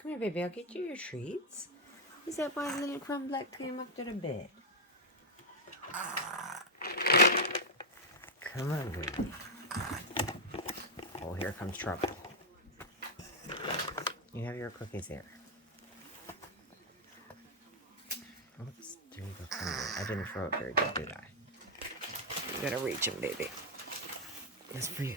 Come here, baby. I'll get you your treats. Is that why little Crumb Black came up to the bed? Come on, baby. Oh, here comes trouble. You have your cookies here. Oops, there you go. I didn't throw it very good, did I? You gotta reach him, baby. That's for you.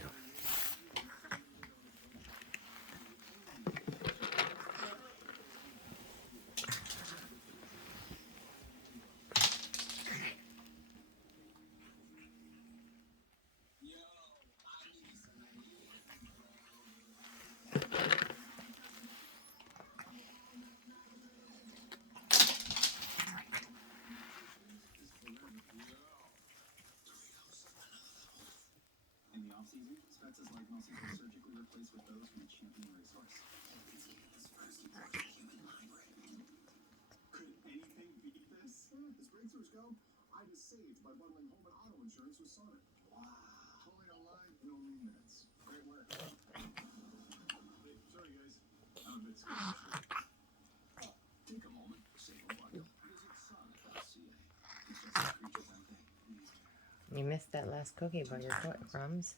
You missed that last cookie by your foot, Crumbs.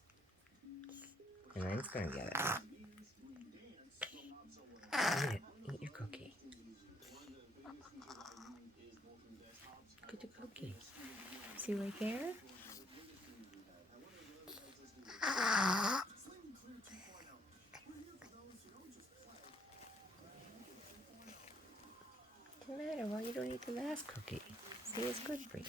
And then it's gonna get it. Eat it. Eat your cookie. Look at the cookie. See right there? What's the matter? Why you don't eat the last cookie? See, it's good for you.